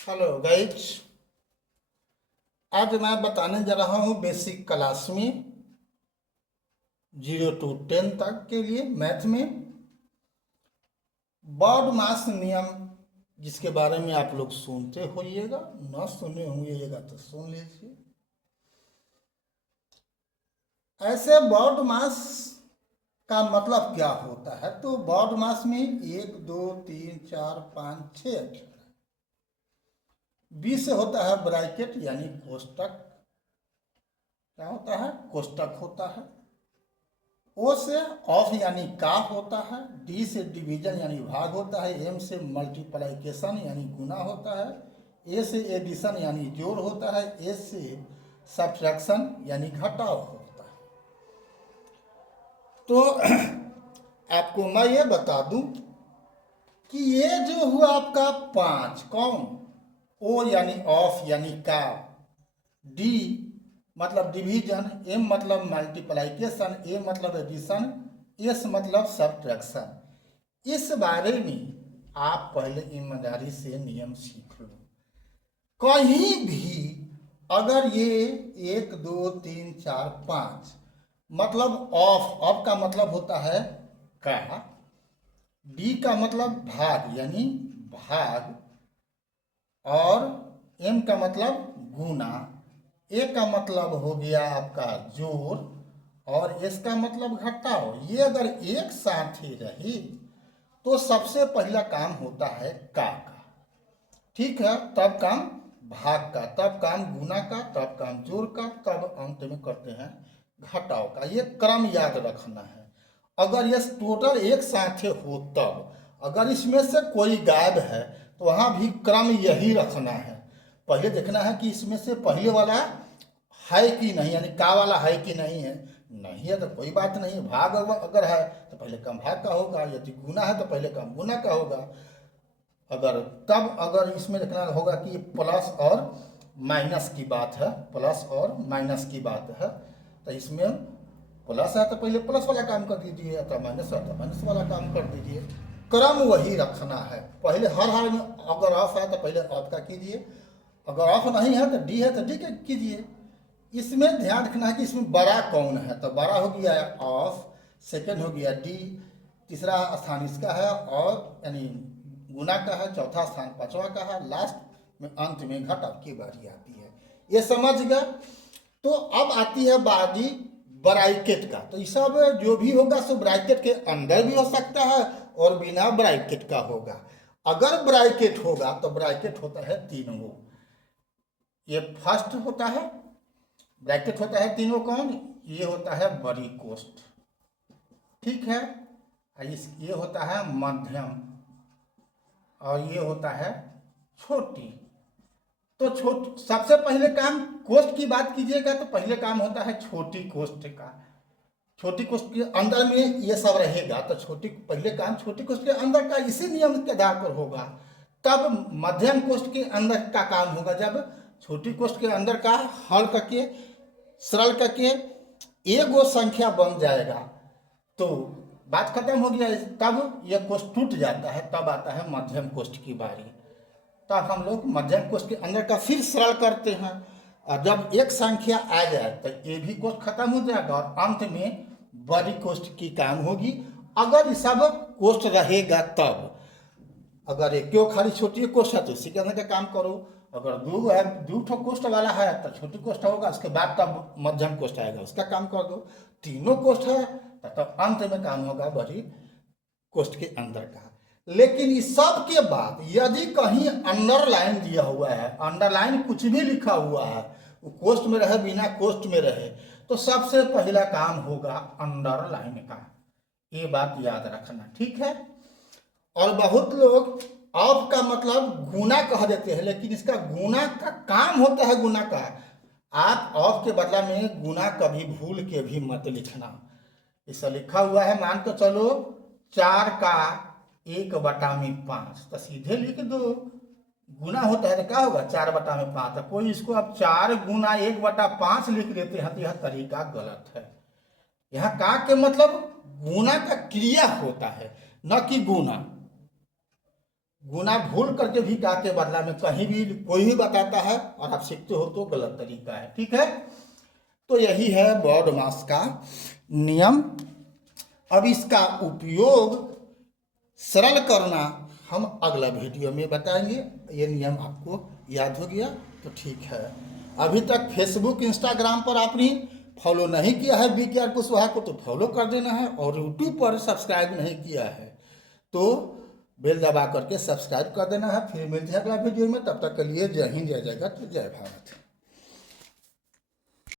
Hello guys. आज मैं बताने जा रहा हूँ बेसिक क्लास में 0 to 10 तक के लिए मैथ में बॉड मास नियम, जिसके बारे में आप लोग सुनते होइएगा, न सुने होइएगा तो सुन लीजिए। ऐसे बॉड मास का मतलब क्या होता है? तो बॉड मास में 1 2 3 4 5 6 बी से होता है ब्रैकेट यानी कोष्टक। क्या होता है? कोष्टक होता है। ओ से ऑफ यानी का होता है। डी से डिवीजन यानी भाग होता है। एम से मल्टीप्लाइकेशन यानी गुना होता है। ए से एडिशन यानी जोड़ होता है। एस से सब्ट्रैक्शन यानी घटाव होता है। तो आपको मैं ये बता दूं कि ये जो हुआ आपका 5 कौन, ओ यानी ऑफ यानी का, डी मतलब डिवीजन, एम मतलब मल्टीप्लाइकेशन, ए मतलब एडिशन, एस मतलब सब्ट्रैक्शन। इस बारे में आप पहले ईमानदारी से नियम सीख लो। कहीं भी अगर ये 1 2 3 4 5 मतलब ऑफ का मतलब होता है का, डी का मतलब भाग यानी भाग, और एम का मतलब गुना, ए का मतलब हो गया आपका जोड़, और एस का मतलब घटाओ। ये अगर एक साथ ही रही तो सबसे पहला काम होता है का। ठीक है, तब काम भाग का, तब काम गुना का, तब काम जोड़ का, तब अंत में करते हैं घटाव का। ये क्रम याद रखना है। अगर ये टोटल एक साथ हो तब, अगर इसमें से कोई गायब है तो वहाँ भी क्रम यही रखना है। पहले देखना है कि इसमें से पहले वाला है कि नहीं, यानी का वाला है कि नहीं है। नहीं है तो कोई बात नहीं, भाग अगर है तो पहले कम भाग का होगा, यदि गुना है तो पहले कम गुना का होगा। अगर इसमें देखना होगा कि ये प्लस और माइनस की बात है, प्लस और माइनस की बात है, तो इसमें प्लस है तो पहले प्लस वाला काम कर दीजिए, अथवा माइनस है तो माइनस वाला काम कर दीजिए। क्रम वही रखना है। पहले हर हाल में अगर ऑफ है तो पहले ऑफ का कीजिए, अगर ऑफ नहीं है तो डी है तो डी का कीजिए। इसमें ध्यान रखना है कि इसमें बड़ा कौन है, तो बड़ा हो गया ऑफ, सेकंड हो गया डी, तीसरा स्थान इसका है और यानी गुना का है, चौथा स्थान पांचवा का है, लास्ट में अंत में घटाव की बारी आती है। ये समझ गए? तो अब आती है बारी ब्रैकेट का। तो ये सब जो भी होगा सो ब्रैकेट के अंदर भी हो सकता है और बिना ब्रैकेट का होगा। अगर ब्रैकेट होगा तो ब्रैकेट होता है 3 गो। ये फर्स्ट होता है ब्रैकेट, होता है 3 गो। कौन? ये होता है बड़ी कोष्ठ, ठीक है। ये होता है मध्यम, और ये होता है छोटी। तो सबसे पहले काम कोष्ठ की बात कीजिएगा तो पहले काम होता है छोटी कोष्ठ का। छोटी कोष्ठ के अंदर में ये सब रहेगा तो पहले काम छोटी कोष्ठ के अंदर का इसी नियम के आधार पर होगा। तब मध्यम कोष्ठ के अंदर का काम होगा जब छोटी कोष्ठ के अंदर का हल करके, सरल करके एगो संख्या बन जाएगा तो बात खत्म हो गया। तब यह कोष्ठ टूट जाता है, तब आता है मध्यम कोष्ठ की बारी। तब हम लोग मध्यम कोष्ठ के अंदर का फिर सरल करते हैं, और जब एक संख्या आ जाए तो ये भी कोष्ठ खत्म हो जाएगा और अंत में बड़ी कोष्ठ की काम होगी। अगर सब कोष्ठ रहेगा तब, अगर एक क्यों खाली छोटी कोष्ठ है तो इसी के अंदर का काम करो। अगर दो ठो कोष्ठ वाला है तो छोटी कोष्ठ होगा, उसके बाद तब मध्यम कोष्ठ आएगा, उसका काम कर दो। तीनों कोष्ठ है तब अंत में काम होगा बड़ी कोष्ठ के अंदर का। लेकिन इस सब के बाद यदि कहीं अंडरलाइन दिया हुआ है, अंडरलाइन कुछ भी लिखा हुआ है, वो कोष्ठ में रहे बिना कोष्ठ में रहे, तो सबसे पहला काम होगा अंडरलाइन का। ये बात याद रखना, ठीक है। और बहुत लोग ऑफ का मतलब गुना कह देते हैं, लेकिन इसका गुना का काम होता है गुना का। आप ऑफ के बदला में गुना कभी भूल के भी मत लिखना। इससे लिखा हुआ है, मान तो चलो 4 का 1/5, तो सीधे लिख दो। गुना होता है तो क्या होगा 4/5। तो कोई इसको अब 4 गुना 1/5 लिख देते हैं तो यह तरीका गलत है। यहाँ का के मतलब गुना का क्रिया होता है, न कि गुना। गुना भूल करके भी का के बदला में कहीं भी कोई भी बताता है और आप सीखते हो तो गलत तरीका है, ठीक है। तो यही है BODMAS का नियम। अब इसका उपयोग सरल करना हम अगला वीडियो में बताएंगे। ये नियम आपको याद हो गया तो ठीक है। अभी तक फेसबुक इंस्टाग्राम पर आपने फॉलो नहीं किया है BKR कुशवाहा को तो फॉलो कर देना है, और यूट्यूब पर सब्सक्राइब नहीं किया है तो बेल दबा करके सब्सक्राइब कर देना है। फिर मिलते हैं अगला वीडियो में, तब तक के लिए जय हिंद, जय जगत, जय भारत।